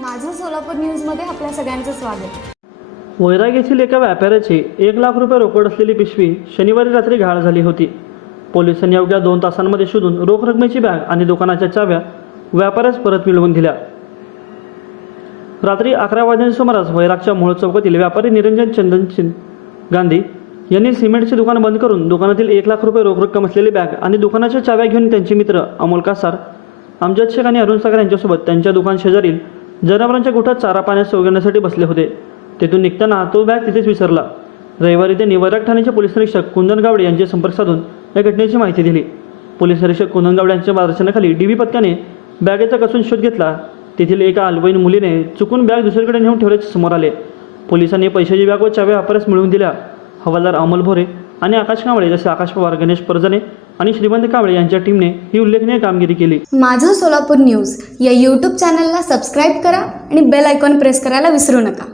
माझं सोलापूर न्यूजमध्ये आपल्या सगळ्यांचं स्वागत. वैराग येथील एका व्यापाऱ्याची एक लाख रुपये रोकड असलेली पिशवी शनिवारी रात्री घाळ झाली होती. पोलिसांनी अवघ्या दोन तासांमध्ये शोधून रोख रकमेची बॅग आणि दुकानाच्या चाव्या व्यापाऱ्यास परत मिळवून दिल्या. रात्री अकरा वाजण्याच्या सुमारास वैरागच्या मोहोळ चौकातील व्यापारी निरंजन चंदन गांधी यांनी सिमेंटचे दुकान बंद करून दुकानातील एक लाख रुपये रोख रक्कम असलेली बॅग आणि दुकानाच्या चाव्या घेऊन त्यांचे मित्र अमोल कासार अमजद शेख आणि अरुण सागर यांच्यासोबत त्यांच्या दुकान शेजारील जनावरांच्या गोठ्यात चारा पाण्यास सोगण्यासाठी बसले होते. तेथून निघताना तो बॅग तिथेच विसरला. रविवारी त्यांनी वैराग ठाण्याचे पोलीस निरीक्षक कुंदन गावडे यांचे संपर्क साधून या घटनेची माहिती दिली. पोलीस निरीक्षक कुंदन गावडे यांच्या मार्गदर्शनाखाली डी बी पथकाने बॅगेचा कसून शोध घेतला. तेथील एका अल्पवयीन मुलीने चुकून बॅग दुसरीकडे नेऊन ठेवल्याचे समोर आले. पोलिसांनी पैशाची बॅग व चाव्या वापरस मिळवून दिल्या. हवालदार अमोल भोरे आणि आकाश कांबळे जसे आकाश पवार गणेश परजने आणि श्रीमंत कांबळे यांच्या टीमने ही उल्लेखनीय कामगिरी केली. माझं सोलापूर न्यूज या यूट्यूब चॅनलला सबस्क्राईब करा आणि बेल आयकॉन प्रेस करायला विसरू नका.